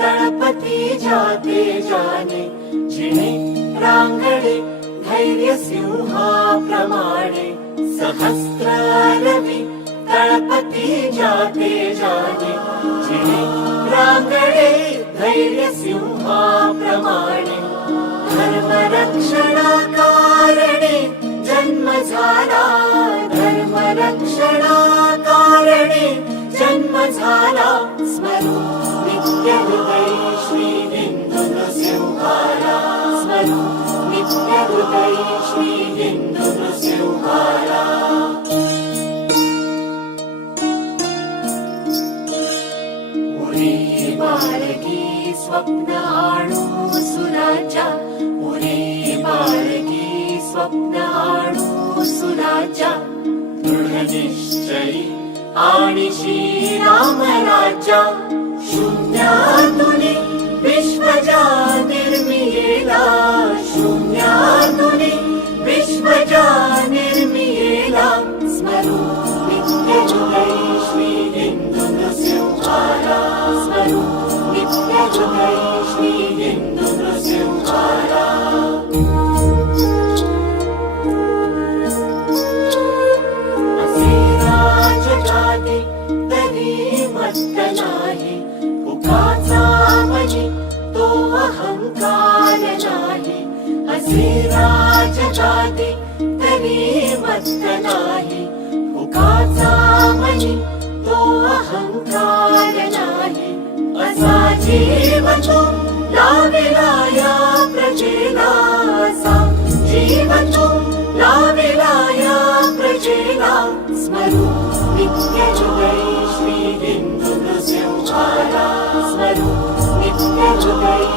तळपती जाते जाने जिणे रांगणे धैर्य सिंहाप्रमाणे सहस्रारवि तळपती जाते जाने जिणे रांगणे धैर्य सिंहाप्रमाणे धर्मरक्षणाकारणे जन्म झाला धर्मरक्षणाकारणे जन्म झाला स्मरू नित्य स्वप्न आणू सुराजा उरे बाळगी स्वप्न आणू सुराजा दृढ निश्चयी आणि श्रीराम राजा शून्यातुनी मत्त नाही उगाचा मनी तो अहंकार नाही। असा जीव तो लाविला या प्रजेला असा जीव तो लाविला या प्रजेला स्मरू नित्य हृदय श्री हिंदू नृसिंहाला स्मरू नित्य हृदय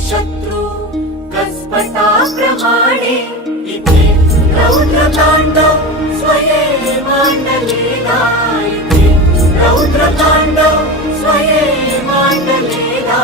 शत्रू कसपटाप्रमाणे इथे रौद्र तांडव स्वये मांडलेला इथे रौद्र तांडव स्वये मांडलेला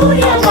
Hallelujah.